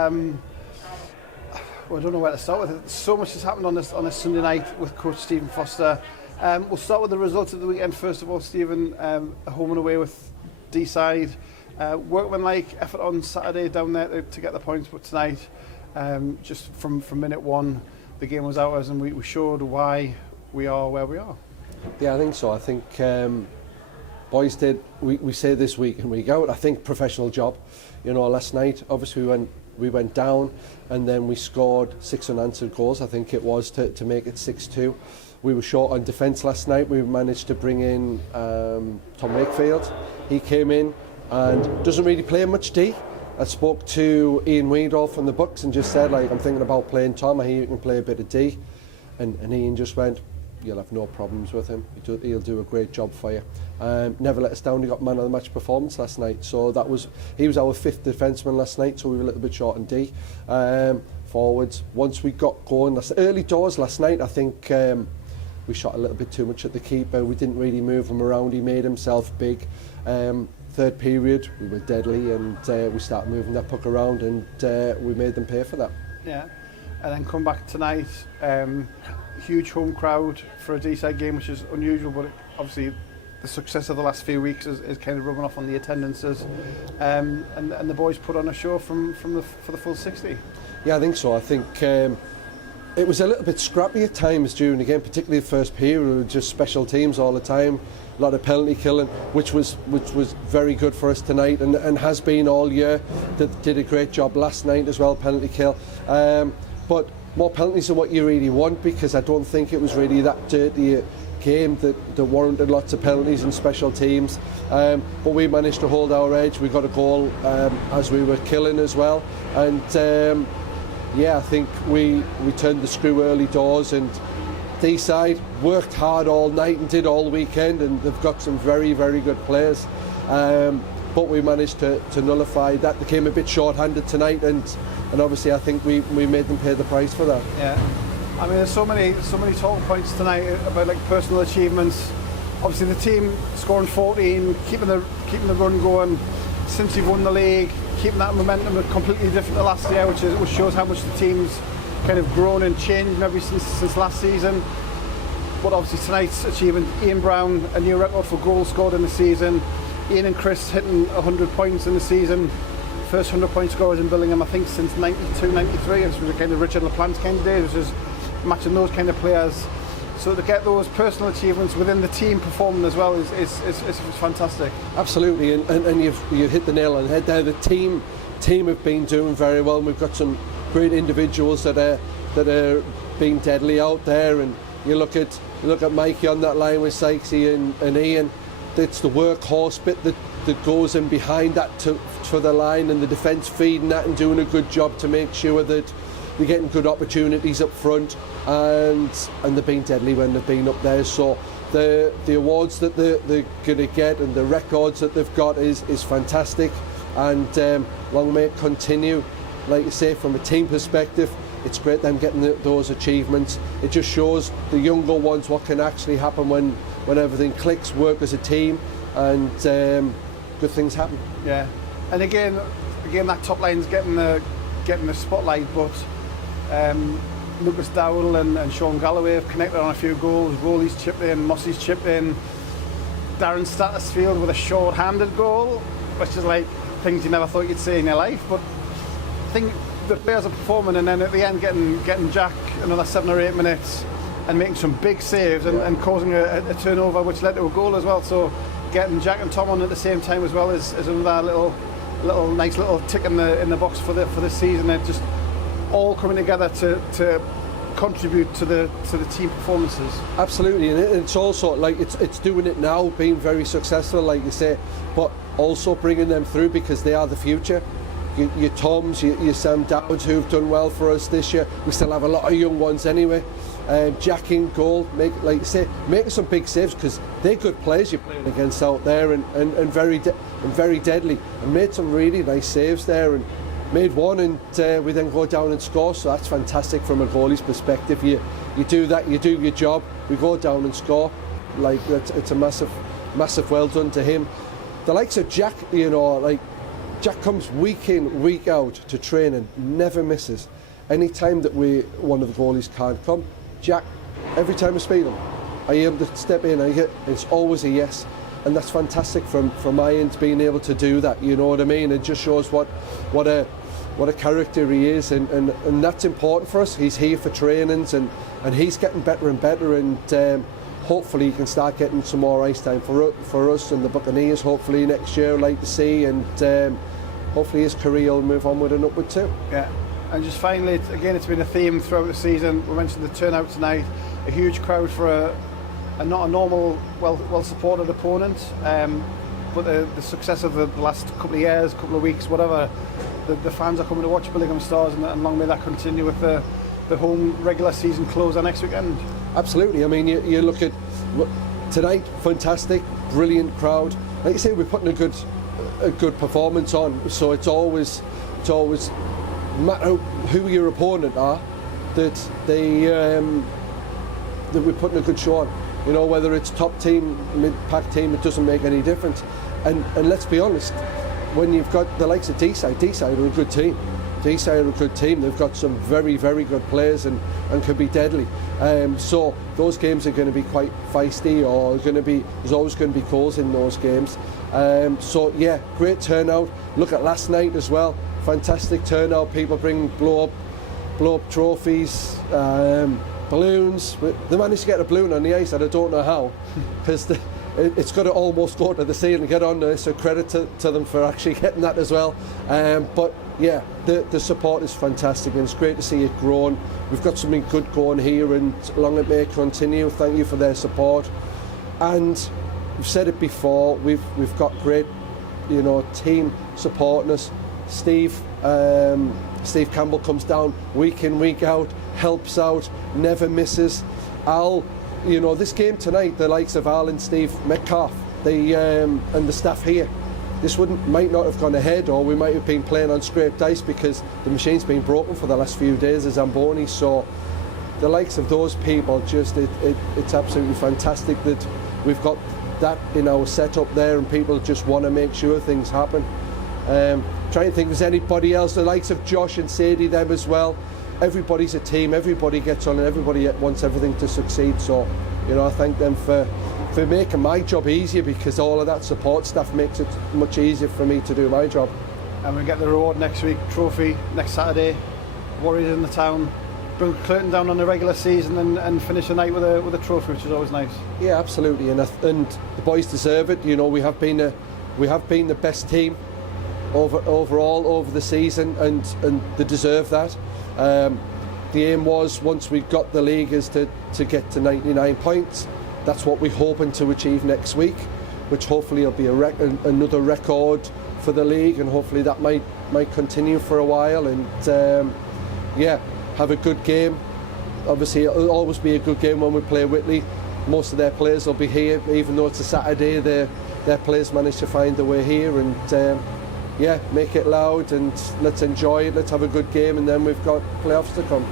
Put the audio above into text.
Well, I don't know where to start with it. So much has happened on this Sunday night with Coach Stephen Foster. We'll start with the results of the weekend first of all, Stephen. Home and away with Deeside. Workmanlike effort on Saturday down there to get the points, but tonight, just from minute one, the game was ours, and we showed why we are where we are. Yeah, I think so. I think boys did. We say this week and we go. I think professional job. You know, last night obviously we went down, and then we scored 6 unanswered goals. I think it was to make it 6-2. We were short on defence last night. We managed to bring in Tom Wakefield. He came in and doesn't really play much D. I spoke to Ian Weedall from the Bucks and just said, like, I'm thinking about playing Tom. I hear you can play a bit of D. And Ian just went, you'll have no problems with him. He'll do a great job for you. Never let us down. He got man of the match performance last night. So he was our 5th defenceman last night, so we were a little bit short on D. Forwards, once we got going, early doors last night, I think we shot a little bit too much at the keeper. We didn't really move him around. He made himself big. Third period, we were deadly, and we started moving that puck around, and we made them pay for that. Yeah, and then come back tonight. Huge home crowd for a Deeside game, which is unusual, but obviously the success of the last few weeks is kind of rubbing off on the attendances, and the boys put on a show for the full 60. Yeah, I think so. I think it was a little bit scrappy at times during the game, particularly the first period, just special teams all the time, a lot of penalty killing, which was very good for us tonight, and has been all year. That did a great job last night as well, penalty kill. But more penalties are what you really want, because I don't think it was really that dirty a game that warranted lots of penalties and special teams. But we managed to hold our edge. We got a goal as we were killing as well, and yeah, I think we turned the screw early doors, and Deeside worked hard all night and did all weekend, and they've got some very, very good players. But we managed to nullify that. They came a bit short-handed tonight, and obviously I think we made them pay the price for that. Yeah, I mean, there's so many talking points tonight about like personal achievements. Obviously the team scoring 14, keeping the run going since you've won the league, keeping that momentum completely different to last year, which shows how much the team's kind of grown and changed maybe since last season. But obviously tonight's achievement, Ian Brown, a new record for goals scored in the season. Ian and Chris hitting 100 points in the season. First 100 point scorers in Billingham, I think, since 92, 93. This was a kind of Richard LaPlante kind of day, which is matching those kind of players. So to get those personal achievements within the team performing as well is fantastic. Absolutely, and you've hit the nail on the head there. The team have been doing very well. We've got some great individuals that are being deadly out there, and you look at Mikey on that line with Sykesy and Ian. It's the workhorse bit that goes in behind that for the line, and the defence feeding that and doing a good job to make sure that they're getting good opportunities up front, and they're being deadly when they've been up there. So the awards that they're going to get and the records that they've got is fantastic, and long may it continue. Like you say, from a team perspective, it's great them getting those achievements. It just shows the younger ones what can actually happen when everything clicks, work as a team, and good things happen. Yeah, and again that top line's getting the spotlight, but Lucas Dowell and Sean Galloway have connected on a few goals. Rowley's chipped in, Mossy's chipped in, Darren Stattersfield with a short-handed goal, which is like things you never thought you'd see in your life. But I think the players are performing, and then at the end getting Jack another 7 or 8 minutes and making some big saves and causing a turnover which led to a goal as well. So getting Jack and Tom on at the same time as well is another nice little tick in the box for this season. They're just all coming together to contribute to the team performances. Absolutely, and it's also like it's doing it now, being very successful, like you say, but also bringing them through, because they are the future. Your Toms, your Sam Dowds, who've done well for us this year. We still have a lot of young ones anyway. Jack in goal, like you say, making some big saves, because they're good players you're playing against out there, and very deadly, and made some really nice saves there, and made one, and we then go down and score. So that's fantastic from a goalie's perspective. You do that, you do your job, we go down and score. Like it's a massive well done to him. The likes of Jack, you know, like Jack comes week in, week out to training, never misses. Any time that one of the goalies can't come, Jack, every time I speak to him, are you able to step in? It's always a yes. And that's fantastic from my end, being able to do that, you know what I mean? It just shows what a character he is, and that's important for us. He's here for trainings, and he's getting better and better, and hopefully he can start getting some more ice time for us and the Buccaneers, hopefully next year, I'd like to see, and hopefully his career will move onward and upward too. Yeah, and just finally, again, it's been a theme throughout the season. We mentioned the turnout tonight, a huge crowd for a not a normal, well supported opponent, but the success of the last couple of years, couple of weeks, whatever, the fans are coming to watch Billingham Stars, and long may that continue with the home regular season closer next weekend. Absolutely. I mean, you look at tonight, fantastic, brilliant crowd. Like you say, we're putting a good performance on, so it's always no matter who your opponent are, that that we're putting a good show on. You know, whether it's top team, mid-pack team, it doesn't make any difference. And let's be honest, when you've got the likes of Deeside are a good team. Deeside are a good team. They've got some very, very good players and can be deadly. So those games are going to be quite feisty, or there's always going to be goals in those games. So yeah, great turnout. Look at last night as well. Fantastic turnout. People bring blow up trophies. Balloons. They managed to get a balloon on the ice, and I don't know how, because it's got to almost go to the ceiling and get on there, so credit to them for actually getting that as well. But yeah, the support is fantastic, and it's great to see it growing. We've got something good going here, and long it may continue. Thank you for their support. And we've said it before, we've got great, team supporting us. Steve Campbell comes down week in, week out, helps out, never misses. Al, this game tonight, the likes of Al and Steve Metcalf, and the staff here, this might not have gone ahead, or we might have been playing on scraped ice because the machine's been broken for the last few days as Zamboni. So the likes of those people, it's absolutely fantastic that we've got that in our setup there, and people just want to make sure things happen. Trying to think if there's anybody else, the likes of Josh and Sadie, them as well. Everybody's a team, everybody gets on, and everybody wants everything to succeed. So, I thank them for making my job easier, because all of that support staff makes it much easier for me to do my job. And we get the reward next week, trophy next Saturday, Warriors in the town, bring curtain down on the regular season and finish the night with a trophy, which is always nice. Yeah, absolutely, and the boys deserve it. We have been the best team overall over the season, and they deserve that. The aim was, once we got the league, is to get to 99 points. That's what we're hoping to achieve next week, which hopefully will be another record for the league, and hopefully that might continue for a while. And have a good game. Obviously, it'll always be a good game when we play Whitley. Most of their players will be here, even though it's a Saturday. Their players manage to find their way here, and make it loud, and let's enjoy it. Let's have a good game, and then we've got playoffs to come.